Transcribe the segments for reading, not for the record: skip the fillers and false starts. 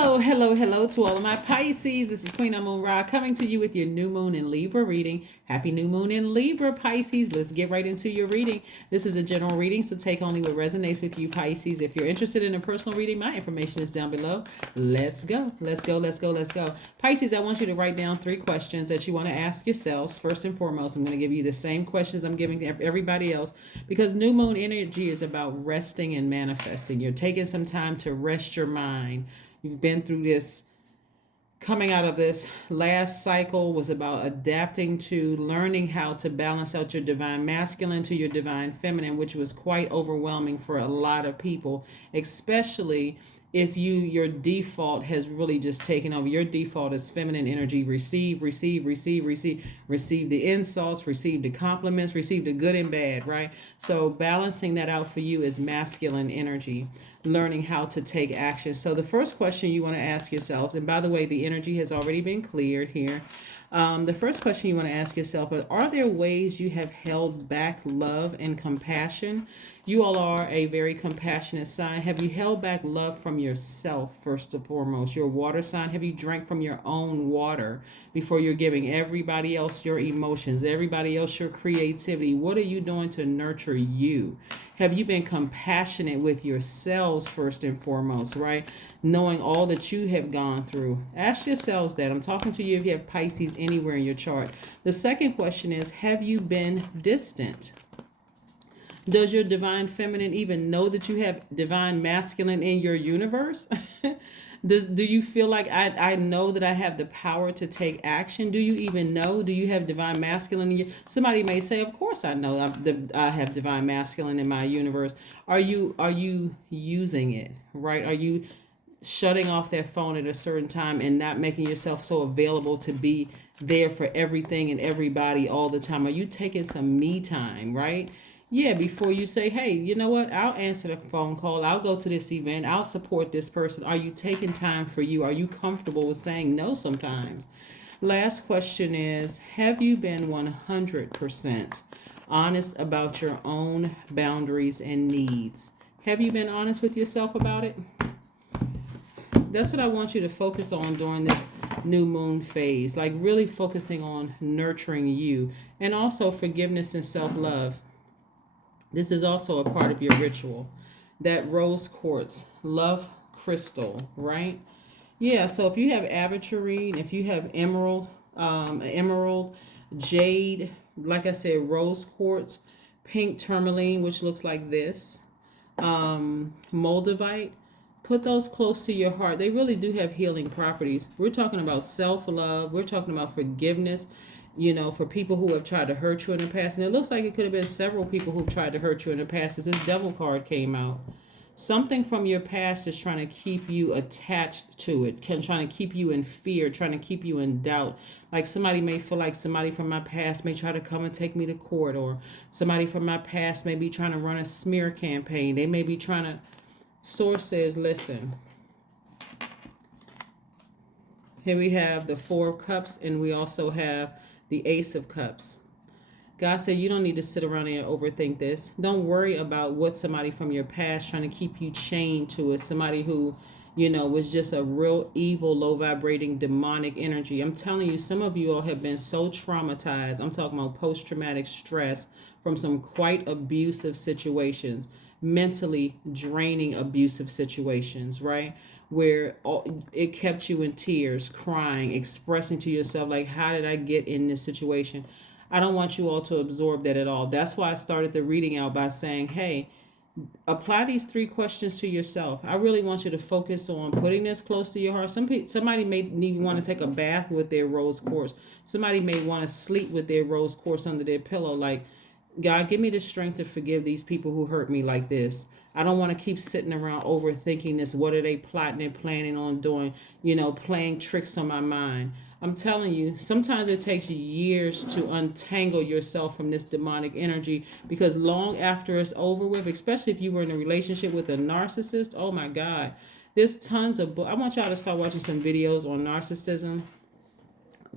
Hello to all of my Pisces. This is Queen Amun Ra coming to you with your new moon in Libra reading. Happy new moon in Libra, Pisces. Let's get right into your reading. This is a general reading, so take only what resonates with you, Pisces. If you're interested in a personal reading, my information is down below. Let's go. Pisces, I want you to write down 3 questions that you want to ask yourselves. First and foremost, I'm going to give you the same questions I'm giving to everybody else because new moon energy is about resting and manifesting. You're taking some time to rest your mind. You've been through this, coming out of this last cycle was about adapting to learning how to balance out your divine masculine to your divine feminine, which was quite overwhelming for a lot of people, especially if your default has really just taken over. Your default is feminine energy. Receive the insults, receive the compliments, receive the good and bad, right? So balancing that out for you is masculine energy, learning how to take action. So the first question you want to ask yourself, and by the way, the energy has already been cleared here. The first question you want to ask yourself are there ways you have held back love and compassion? You all are a very compassionate sign. Have you held back love from yourself, first and foremost? Your water sign, have you drank from your own water before you're giving everybody else your emotions, everybody else your creativity? What are you doing to nurture you? Have you been compassionate with yourselves, first and foremost, right? Knowing all that you have gone through. Ask yourselves that. I'm talking to you if you have Pisces anywhere in your chart. The second question is, have you been distant? Does your divine feminine even know that you have divine masculine in your universe? Do you feel like I know that I have the power to take action? Do you even know? Do you have divine masculine in you? Somebody may say, of course I know I have divine masculine in my universe. Are you using it, right? Are you shutting off that phone at a certain time and not making yourself so available to be there for everything and everybody all the time? Are you taking some me time, right? Yeah, before you say, hey, you know what? I'll answer the phone call. I'll go to this event. I'll support this person. Are you taking time for you? Are you comfortable with saying no sometimes? Last question is, have you been 100% honest about your own boundaries and needs? Have you been honest with yourself about it? That's what I want you to focus on during this new moon phase, like really focusing on nurturing you and also forgiveness and self-love. This is also a part of your ritual. That rose quartz, love crystal, right? Yeah, so if you have aventurine, if you have emerald, jade, like I said, rose quartz, pink tourmaline, which looks like this, moldavite, put those close to your heart. They really do have healing properties. We're talking about self-love. We're talking about forgiveness, for people who have tried to hurt you in the past. And it looks like it could have been several people who've tried to hurt you in the past because this devil card came out. Something from your past is trying to keep you attached to it, trying to keep you in fear, trying to keep you in doubt. Like somebody may feel like somebody from my past may try to come and take me to court, or somebody from my past may be trying to run a smear campaign. They may be trying to... Source says, listen, here we have the 4 of Cups, and we also have the Ace of Cups. God said you don't need to sit around and overthink this. Don't worry about what somebody from your past trying to keep you chained to is. Somebody who, was just a real evil, low vibrating, demonic energy. I'm telling you, some of you all have been so traumatized. I'm talking about post-traumatic stress from some quite abusive situations, mentally draining abusive situations, right? Where it kept you in tears, crying, expressing to yourself, like, how did I get in this situation? I don't want you all to absorb that at all. That's why I started the reading out by saying, hey, apply these 3 questions to yourself. I really want you to focus on putting this close to your heart. Somebody may want to take a bath with their rose quartz. Somebody may want to sleep with their rose quartz under their pillow. Like, God, give me the strength to forgive these people who hurt me like this. I don't want to keep sitting around overthinking this. What are they plotting and planning on doing? Playing tricks on my mind. I'm telling you, sometimes it takes years to untangle yourself from this demonic energy, because long after it's over with, especially if you were in a relationship with a narcissist, oh my God, there's tons of I want y'all to start watching some videos on narcissism,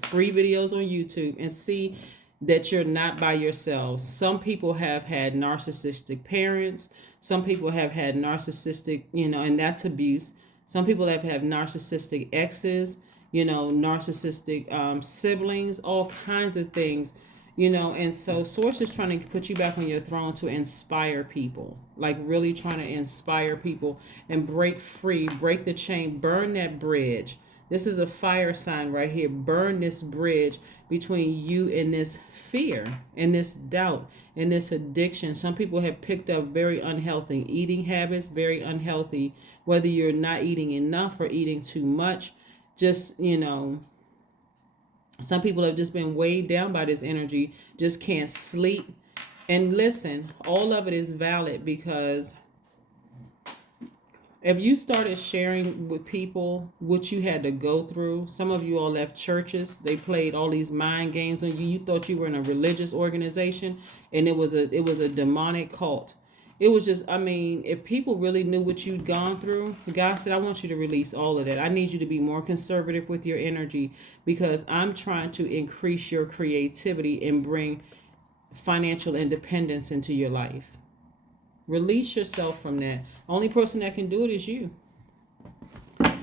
free videos on YouTube, and see that you're not by yourselves. Some people have had narcissistic parents. Some people have had narcissistic, and that's abuse. Some people have narcissistic exes, narcissistic siblings, all kinds of things, and so Source is trying to put you back on your throne to inspire people, like really trying to inspire people and break free, break the chain, burn that bridge. This is a fire sign right here. Burn this bridge between you and this fear and this doubt and this addiction. Some people have picked up very unhealthy eating habits, very unhealthy, whether you're not eating enough or eating too much. Just, some people have just been weighed down by this energy, just can't sleep. And listen, all of it is valid, because if you started sharing with people what you had to go through, some of you all left churches. They played all these mind games on you. You thought you were in a religious organization, and it was a demonic cult. It was just, if people really knew what you'd gone through, God said, I want you to release all of that. I need you to be more conservative with your energy, because I'm trying to increase your creativity and bring financial independence into your life. Release yourself from that. Only person that can do it is you.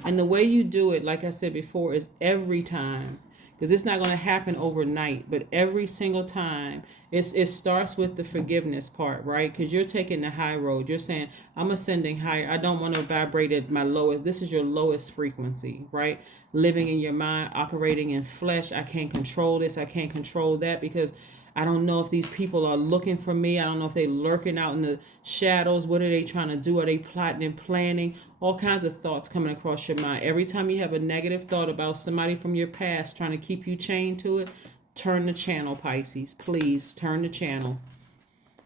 And the way you do it, like I said before, is every time. Because it's not going to happen overnight, but every single time. It starts with the forgiveness part, right? Because you're taking the high road. You're saying, I'm ascending higher. I don't want to vibrate at my lowest. This is your lowest frequency, right? Living in your mind, operating in flesh. I can't control this. I can't control that, because I don't know if these people are looking for me. I don't know if they're lurking out in the shadows. What are they trying to do? Are they plotting and planning? All kinds of thoughts coming across your mind. Every time you have a negative thought about somebody from your past trying to keep you chained to it, turn the channel, Pisces. Please turn the channel.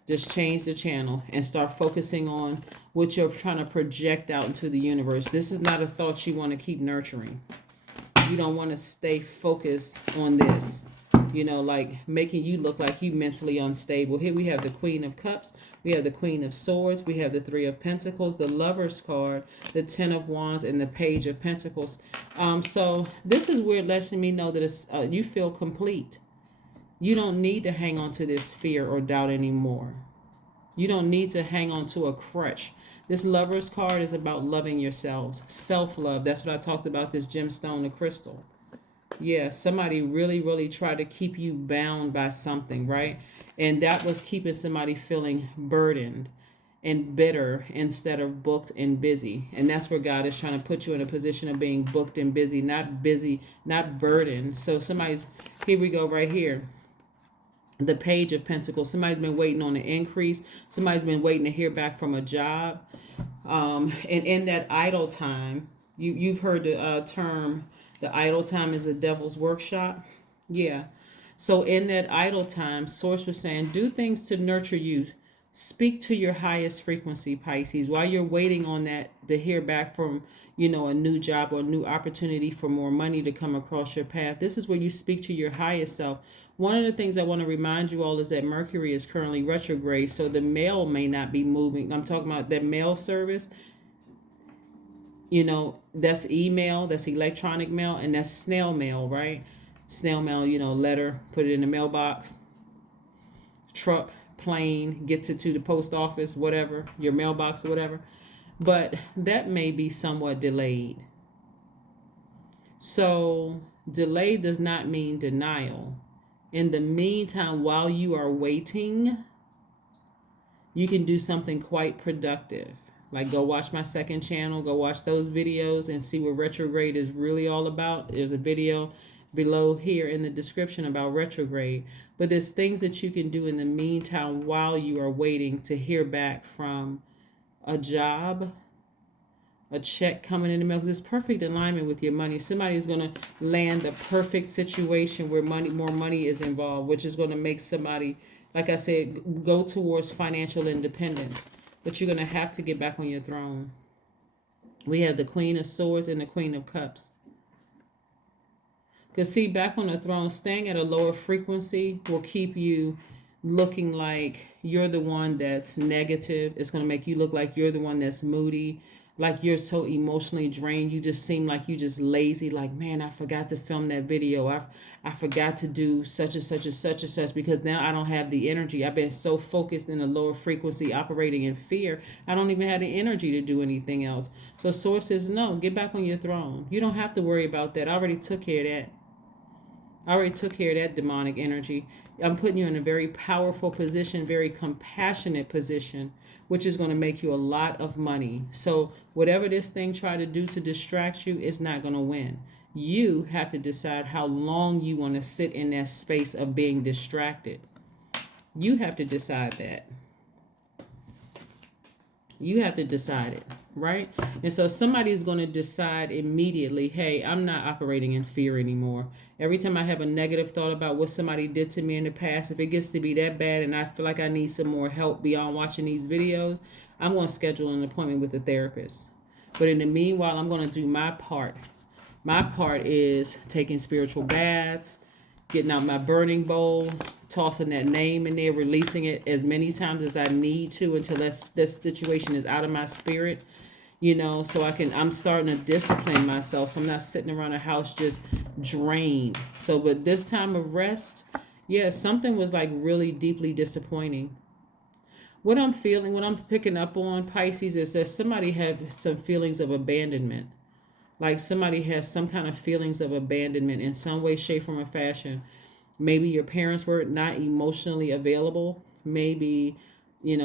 Just change the channel and start focusing on what you're trying to project out into the universe. This is not a thought you want to keep nurturing. You don't want to stay focused on this. Like making you look like you mentally unstable. Here we have the Queen of Cups. We have the Queen of Swords. We have the Three of Pentacles, the Lover's card, the Ten of Wands, and the Page of Pentacles. So this is where it lets me know that it's, you feel complete. You don't need to hang on to this fear or doubt anymore. You don't need to hang on to a crutch. This Lover's card is about loving yourselves. Self-love. That's what I talked about, this gemstone, the crystal. Yeah, somebody really, really tried to keep you bound by something, right? And that was keeping somebody feeling burdened and bitter instead of booked and busy. And that's where God is trying to put you in a position of being booked and busy, not burdened. So here we go right here. The Page of Pentacles. Somebody's been waiting on an increase. Somebody's been waiting to hear back from a job. And in that idle time, you've heard the term, the idle time is a devil's workshop. Yeah. So in that idle time, Source was saying, do things to nurture you. Speak to your highest frequency, Pisces, while you're waiting on that to hear back from, a new job or a new opportunity for more money to come across your path. This is where you speak to your highest self. One of the things I want to remind you all is that Mercury is currently retrograde, so the mail may not be moving. I'm talking about that mail service. That's email, that's electronic mail, and that's snail mail, right? Snail mail, letter, put it in the mailbox, truck, plane, gets it to the post office, whatever, your mailbox or whatever. But that may be somewhat delayed. So delay does not mean denial. In the meantime, while you are waiting, you can do something quite productive. Like go watch my second channel, go watch those videos and see what retrograde is really all about. There's a video below here in the description about retrograde. But there's things that you can do in the meantime while you are waiting to hear back from a job, a check coming in the mail, because it's perfect alignment with your money. Somebody's going to land the perfect situation where more money is involved, which is going to make somebody, like I said, go towards financial independence. But you're going to have to get back on your throne. We have the Queen of Swords and the Queen of Cups. Because see, back on the throne, staying at a lower frequency will keep you looking like you're the one that's negative. It's going to make you look like you're the one that's moody. like you're so emotionally drained. You just seem like you just lazy. Like, man, I forgot to film that video. I forgot to do such and such and such and such because now I don't have the energy. I've been so focused in a lower frequency, operating in fear. I don't even have the energy to do anything else. So Source says, no, get back on your throne. You don't have to worry about that. I already took care of that. I already took care of that demonic energy. I'm putting you in a very powerful position, very compassionate position, which is going to make you a lot of money. So whatever this thing try to do to distract you, it's not going to win. You have to decide how long you want to sit in that space of being distracted. You have to decide that. You have to decide it, right? And so somebody's going to decide immediately, hey, I'm not operating in fear anymore. Every time I have a negative thought about what somebody did to me in the past, if it gets to be that bad and I feel like I need some more help beyond watching these videos, I'm going to schedule an appointment with a therapist. But in the meanwhile, I'm going to do my part. My part is taking spiritual baths, getting out my burning bowl, tossing that name in there, releasing it as many times as I need to until this situation is out of my spirit, so I'm starting to discipline myself. So I'm not sitting around the house just drained. So, but this time of rest, yeah, something was like really deeply disappointing. What I'm feeling, what I'm picking up on, Pisces, is that somebody have some feelings of abandonment. Like somebody has some kind of feelings of abandonment in some way, shape, form, or fashion. Maybe your parents were not emotionally available. Maybe,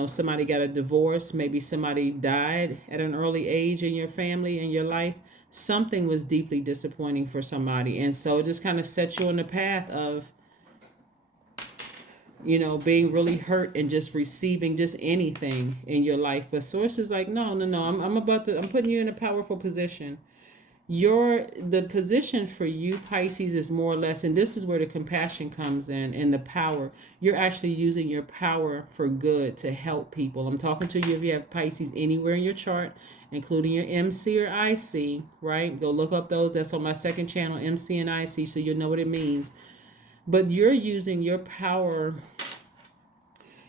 somebody got a divorce. Maybe somebody died at an early age in your family, in your life. Something was deeply disappointing for somebody. And so it just kind of set you on the path of, being really hurt and just receiving just anything in your life. But Source is like, no. I'm putting you in a powerful position. The position for you, Pisces, is more or less, and this is where the compassion comes in and the power. You're actually using your power for good to help people. I'm talking to you if you have Pisces anywhere in your chart, including your MC or IC, right? Go look up those. That's on my second channel, MC and IC, so you'll know what it means. But you're using your power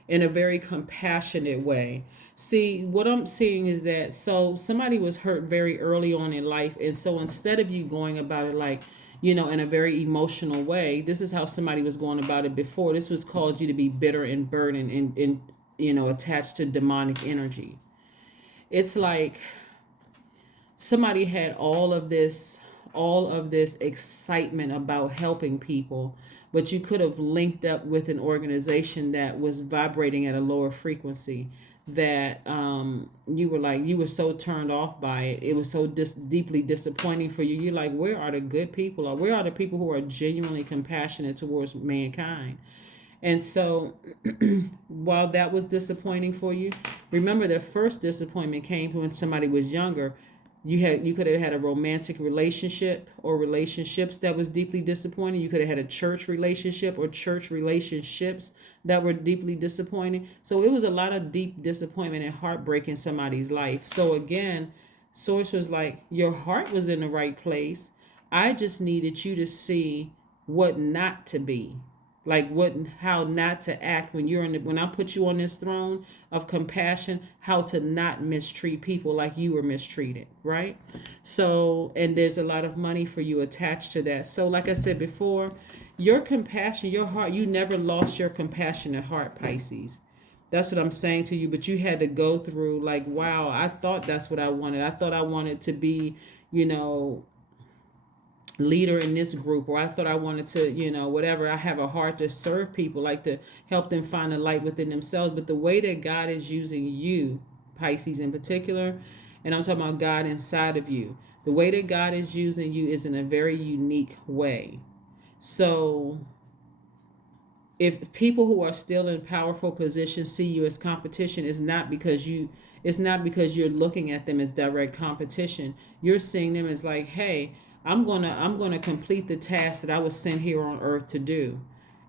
in a very compassionate way. See, what I'm seeing is that, so somebody was hurt very early on in life. And so instead of you going about it like, in a very emotional way, this is how somebody was going about it before. This was caused you to be bitter and burdened and attached to demonic energy. It's like somebody had all of this excitement about helping people, but you could have linked up with an organization that was vibrating at a lower frequency, that you were so turned off by it. It was so deeply disappointing for you. You're like, where are the good people? Or where are the people who are genuinely compassionate towards mankind? And so while that was disappointing for you, remember the first disappointment came when somebody was younger. You could have had a romantic relationship or relationships that was deeply disappointing. You could have had a church relationship or church relationships that were deeply disappointing. So it was a lot of deep disappointment and heartbreak in somebody's life. So again, Source was like, your heart was in the right place. I just needed you to see what not to be. Like how not to act when I put you on this throne of compassion, how to not mistreat people like you were mistreated, right? So, and there's a lot of money for you attached to that. So like I said before, your compassion, your heart, you never lost your compassionate heart, Pisces. That's what I'm saying to you. But you had to go through like, wow, I thought that's what I wanted. I thought I wanted to be, leader in this group, or I thought I wanted to, whatever. I have a heart to serve people, like to help them find the light within themselves. But the way that God is using you, Pisces in particular, and I'm talking about God inside of you, the way that God is using you is in a very unique way. So if people who are still in powerful positions see you as competition, it's not because you're looking at them as direct competition. You're seeing them as like, hey, I'm gonna complete the task that I was sent here on earth to do.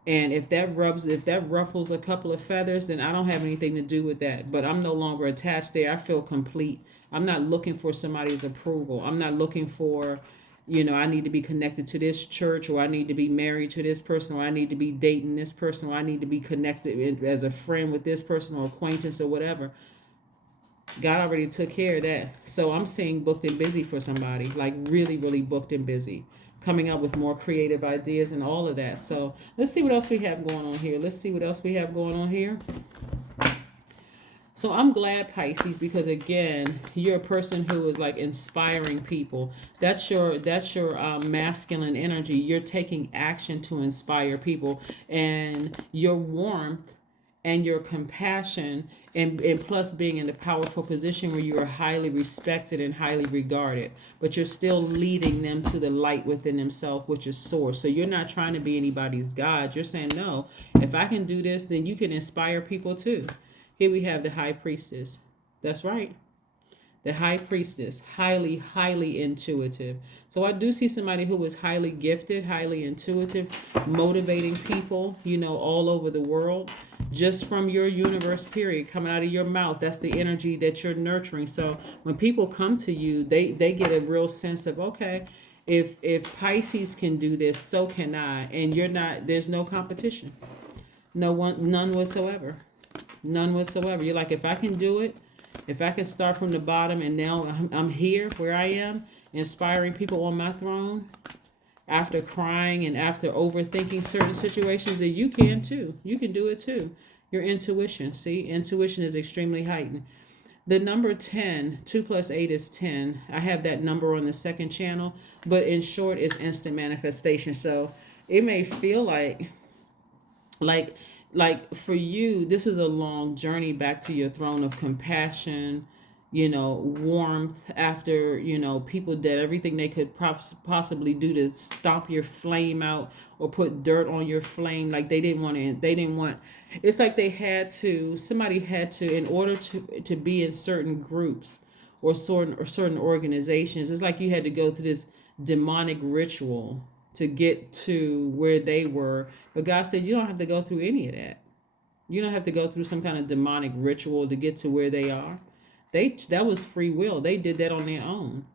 And if that ruffles a couple of feathers, then I don't have anything to do with that. But I'm no longer attached there. I feel complete. I'm not looking for somebody's approval. I'm not looking for, I need to be connected to this church, or I need to be married to this person, or I need to be dating this person, or I need to be connected as a friend with this person or acquaintance or whatever. God already took care of that. So I'm seeing booked and busy for somebody, like really, really booked and busy, coming up with more creative ideas and all of that. So let's see what else we have going on here. Let's see what else we have going on here. So I'm glad, Pisces, because again, you're a person who is like inspiring people. That's your masculine energy. You're taking action to inspire people, and your warmth and your compassion, and plus being in a powerful position where you are highly respected and highly regarded, but you're still leading them to the light within themselves, which is source. So you're not trying to be anybody's God. You're saying, no, if I can do this, then you can inspire people too. Here we have the high priestess. That's right. The high priestess, highly, highly intuitive. So I do see somebody who is highly gifted, highly intuitive, motivating people, all over the world, just from your universe period, coming out of your mouth. That's the energy that you're nurturing. So when people come to you, they get a real sense of, okay, if Pisces can do this, so can I. And there's no competition. None whatsoever. None whatsoever. You're like, if I can do it, if I can start from the bottom and now I'm here where I am, inspiring people on my throne, after crying and after overthinking certain situations, then you can too. You can do it too. Your intuition, see, intuition is extremely heightened. The number 10, 2 plus 8 is 10. I have that number on the second channel, but in short, it's instant manifestation. So it may feel like for you, this was a long journey back to your throne of compassion, warmth after, people did everything they could possibly do to stomp your flame out or put dirt on your flame. Like they didn't want, it's like somebody had to, in order to be in certain groups or certain organizations, it's like you had to go through this demonic ritual to get to where they were. But God said, you don't have to go through any of that. You don't have to go through some kind of demonic ritual to get to where they are. That was free will. They did that on their own.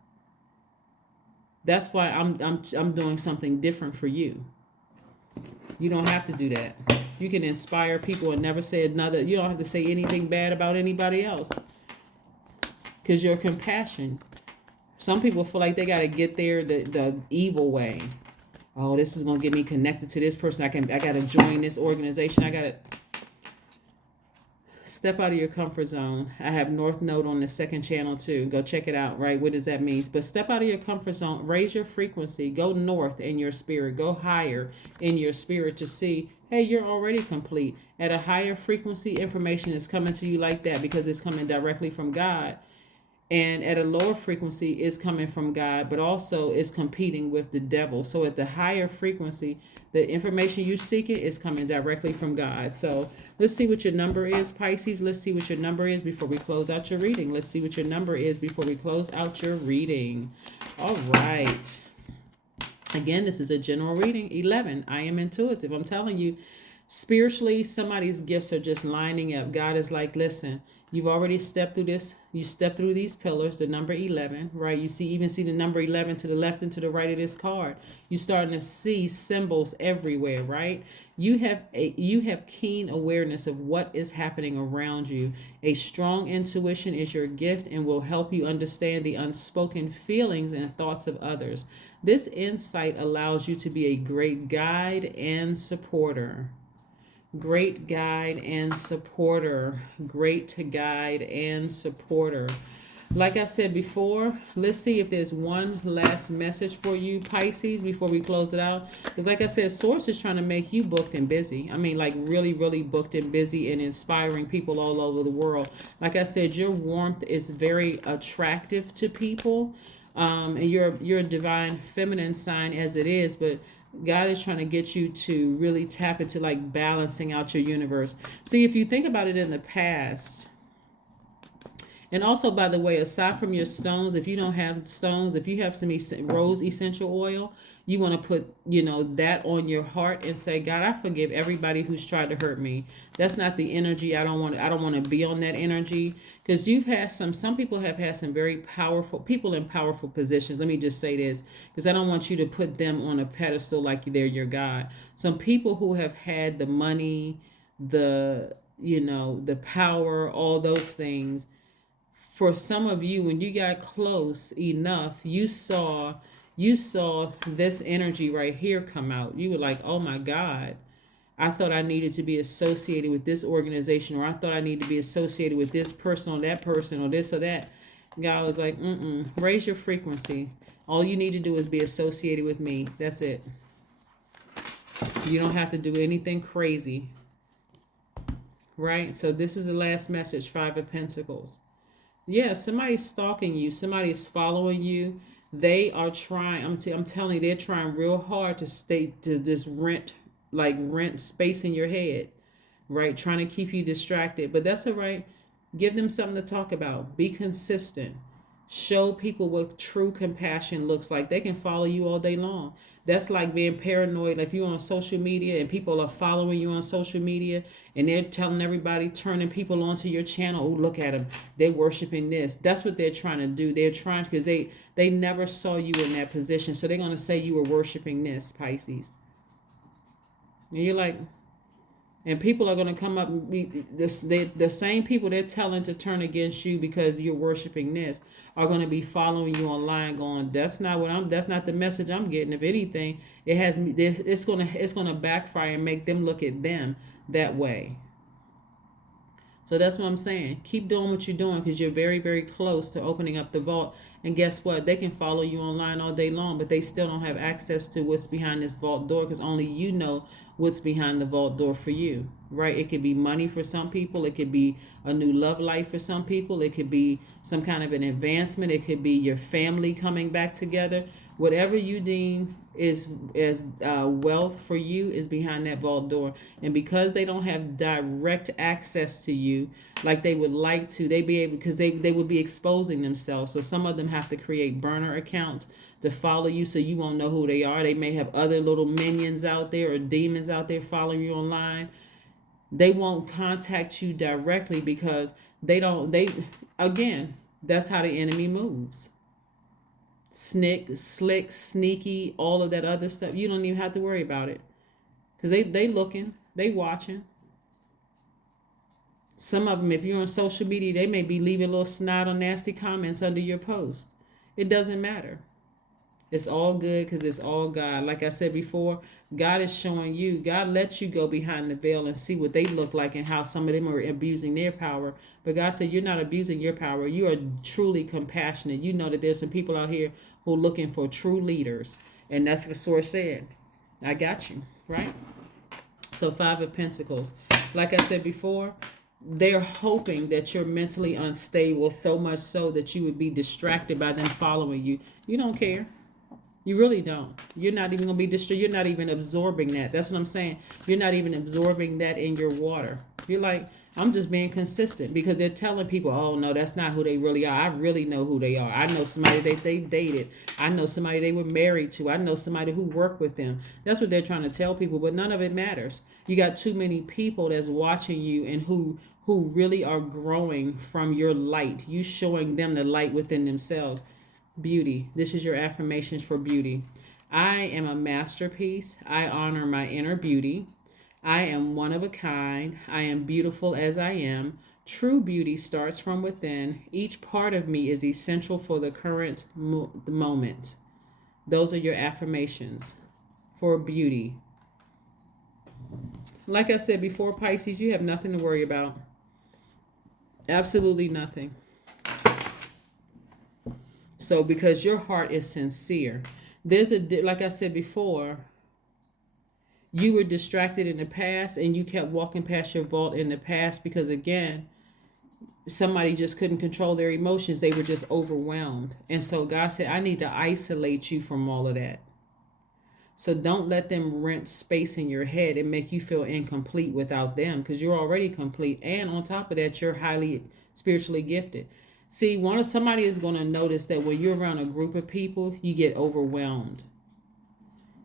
That's why I'm doing something different for you. You don't have to do that. You can inspire people and never say another. You don't have to say anything bad about anybody else, because your compassion. Some people feel like they got to get there the evil way. Oh, this is gonna get me connected to this person. I gotta join this organization. I gotta step out of your comfort zone. I have North Node on the second channel too. Go check it out, right? What does that mean? But step out of your comfort zone, raise your frequency, go north in your spirit, go higher in your spirit to see, hey, you're already complete. At a higher frequency, information is coming to you like that because it's coming directly from God. And at a lower frequency is coming from God, but also is competing with the devil. So at the higher frequency, the information you're seeking is coming directly from God. So let's see what your number is, Pisces. Let's see what your number is before we close out your reading. Let's see what your number is before we close out your reading. All right. Again, this is a general reading. 11. I am intuitive. I'm telling you, spiritually, somebody's gifts are just lining up. God is like, listen, you've already stepped through this. You stepped through these pillars, the number 11, right? You even see the number 11 to the left and to the right of this card. You're starting to see symbols everywhere, right? You have keen awareness of what is happening around you. A strong intuition is your gift and will help you understand the unspoken feelings and thoughts of others. This insight allows you to be a great guide and supporter. Great guide and supporter. Great guide and supporter. Like I said before, let's see if there's one last message for you, Pisces, before we close it out. Because like I said, Source is trying to make you booked and busy. I mean, like really, really booked and busy and inspiring people all over the world. Like I said, your warmth is very attractive to people. And you're a divine feminine sign as it is, but God is trying to get you to really tap into like balancing out your universe. See, if you think about it in the past, and also, by the way, aside from your stones, if you don't have stones, if you have some rose essential oil, you want to put, that on your heart and say, God, I forgive everybody who's tried to hurt me. That's not the energy. I don't want to be on that energy, because you've had some people have had some very powerful people in powerful positions. Let me just say this, because I don't want you to put them on a pedestal like they're your God. Some people who have had the money, the power, all those things, for some of you, when you got close enough, you saw this energy right here come out. You were like, oh my God, I thought I needed to be associated with this organization, or I thought I needed to be associated with this person or that person or this or that. God was like, raise your frequency. All you need to do is be associated with me. That's it. You don't have to do anything crazy. Right? So this is the last message, Five of Pentacles. Yeah, somebody's stalking you. Somebody's following you. They are trying, I'm telling you, they're trying real hard to stay, to just rent space in your head, right? Trying to keep you distracted. But that's all right. Give them something to talk about. Be consistent. Show people what true compassion looks like. They can follow you all day long. That's like being paranoid. Like if you're on social media and people are following you on social media and they're telling everybody, turning people onto your channel. Oh, look at them. They're worshiping this. That's what they're trying to do. They're trying, because they never saw you in that position. So they're going to say you were worshiping this, Pisces. And you're like, and people are going to come up and be the same people they're telling to turn against you because you're worshiping this are going to be following you online going, that's not the message I'm getting. If anything, it's going to backfire and make them look at them that way. So that's what I'm saying. Keep doing what you're doing, because you're very, very close to opening up the vault. And guess what? They can follow you online all day long, but they still don't have access to what's behind this vault door, because only you know what's behind the vault door for you, right? It could be money for some people. It could be a new love life for some people. It could be some kind of an advancement. It could be your family coming back together. Whatever you deem is as wealth for you is behind that vault door. And because they don't have direct access to you like they would like to, they be able, because they would be exposing themselves. So some of them have to create burner accounts to follow you so you won't know who they are. They may have other little minions out there or demons out there following you online. They won't contact you directly because again, that's how the enemy moves. Slick, sneaky, all of that other stuff. You don't even have to worry about it, because they looking, they watching. Some of them, if you're on social media, they may be leaving little snide or nasty comments under your post. It doesn't matter. It's all good, because it's all God. Like I said before, God is showing you. God lets you go behind the veil and see what they look like and how some of them are abusing their power. But God said, you're not abusing your power. You are truly compassionate. You know that there's some people out here who are looking for true leaders. And that's what Source said. I got you, right? So Five of Pentacles. Like I said before, they're hoping that you're mentally unstable, so much so that you would be distracted by them following you. You don't care. You really don't. You're not even going to be distracted. You're not even absorbing that. That's what I'm saying. You're not even absorbing that in your water. You're like, I'm just being consistent, because they're telling people, oh, no, that's not who they really are. I really know who they are. I know somebody that they dated. I know somebody they were married to. I know somebody who worked with them. That's what they're trying to tell people, but none of it matters. You got too many people that's watching you and who really are growing from your light. You showing them the light within themselves. Beauty. This is your affirmations for beauty. I am a masterpiece. I honor my inner beauty. I am one of a kind. I am beautiful as I am. True beauty starts from within. Each part of me is essential for the current moment. Those are your affirmations for beauty. Like I said before, Pisces, you have nothing to worry about. Absolutely nothing. So because your heart is sincere, like I said before, you were distracted in the past and you kept walking past your vault in the past because, again, somebody just couldn't control their emotions. They were just overwhelmed. And so God said, I need to isolate you from all of that. So don't let them rent space in your head and make you feel incomplete without them, because you're already complete. And on top of that, you're highly spiritually gifted. See, somebody is going to notice that when you're around a group of people, you get overwhelmed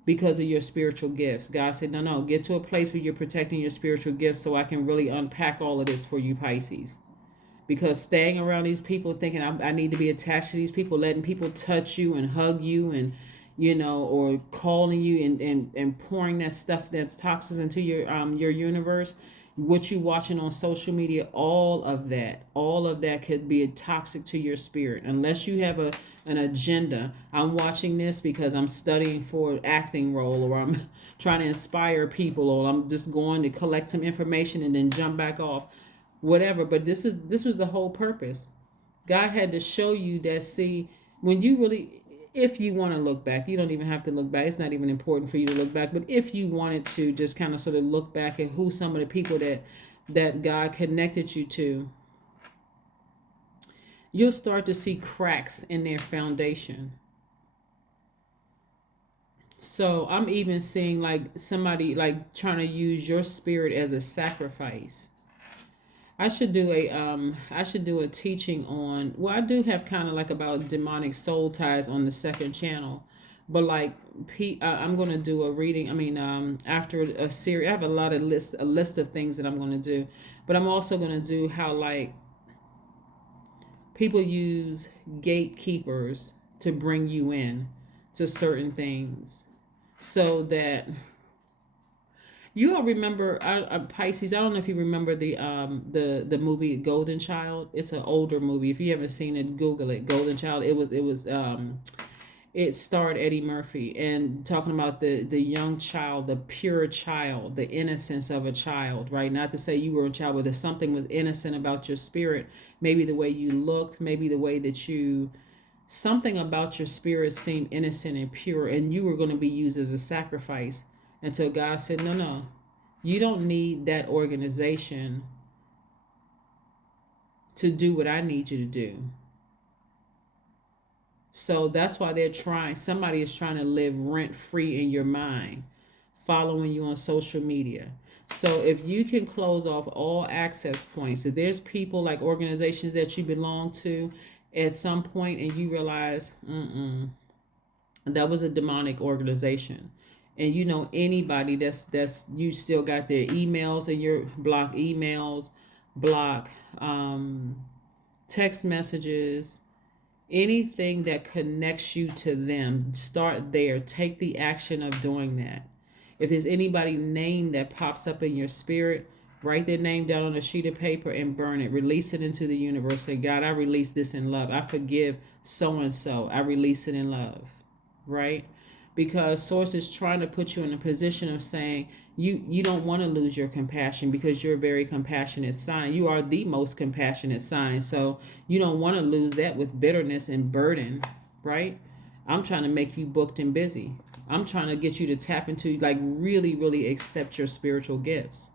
because of your spiritual gifts. God said, no, get to a place where you're protecting your spiritual gifts so I can really unpack all of this for you, Pisces. Because staying around these people thinking I need to be attached to these people, letting people touch you and hug you and, or calling you and pouring that stuff, that's toxins into your universe, what you're watching on social media, all of that could be toxic to your spirit unless you have an agenda. I'm watching this because I'm studying for an acting role, or I'm trying to inspire people, or I'm just going to collect some information and then jump back off, whatever. But this was the whole purpose. God had to show you that, see, when you really, if you want to look back, you don't even have to look back. It's not even important for you to look back. But if you wanted to just kind of sort of look back at who some of the people that God connected you to, you'll start to see cracks in their foundation. So I'm even seeing like somebody like trying to use your spirit as a sacrifice. I should do a teaching on, well, I do have kind of like about demonic soul ties on the second channel, but like I'm going to do a reading. I mean, after a series, I have a list of things that I'm going to do, but I'm also going to do how like people use gatekeepers to bring you in to certain things, so that you all remember, Pisces. I don't know if you remember the movie Golden Child. It's an older movie. If you haven't seen it, Google it. Golden Child. It starred Eddie Murphy, and talking about the young child, the pure child, the innocence of a child. Right. Not to say you were a child, but if something was innocent about your spirit, maybe the way you looked, maybe the way that something about your spirit seemed innocent and pure, and you were going to be used as a sacrifice, until God said, no, no, you don't need that organization to do what I need you to do. So that's why somebody is trying to live rent free in your mind, following you on social media. So if you can close off all access points, if there's people like organizations that you belong to at some point and you realize, that was a demonic organization, and you know anybody that's you still got their emails and your block emails, block text messages, anything that connects you to them, start there. Take the action of doing that. If there's anybody name that pops up in your spirit, write their name down on a sheet of paper and burn it. Release it into the universe. Say, God, I release this in love. I forgive so and so. I release it in love. Right? Because source is trying to put you in a position of saying you don't want to lose your compassion, because you're a very compassionate sign. You are the most compassionate sign. So you don't want to lose that with bitterness and burden. Right? I'm trying to make you booked and busy. I'm trying to get you to tap into, like, really, really accept your spiritual gifts.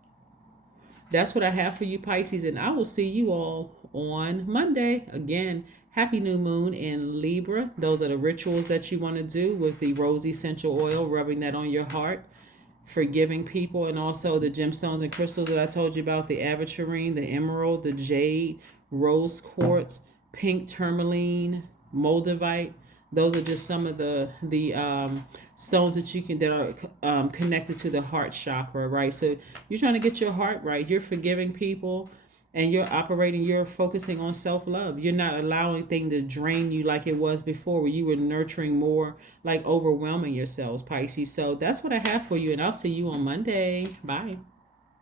That's what I have for you, Pisces, and I will see you all on Monday. Again, happy new moon in Libra. Those are the rituals that you want to do with the rose essential oil, rubbing that on your heart, forgiving people, and also the gemstones and crystals that I told you about, the aventurine, the emerald, the jade, rose quartz, pink tourmaline, moldavite. Those are just some of the stones that you can, that are connected to the heart chakra, right? So you're trying to get your heart right. You're forgiving people, and you're focusing on self-love. You're not allowing things to drain you like it was before, where you were nurturing more, like overwhelming yourselves, Pisces. So that's what I have for you, and I'll see you on Monday. Bye.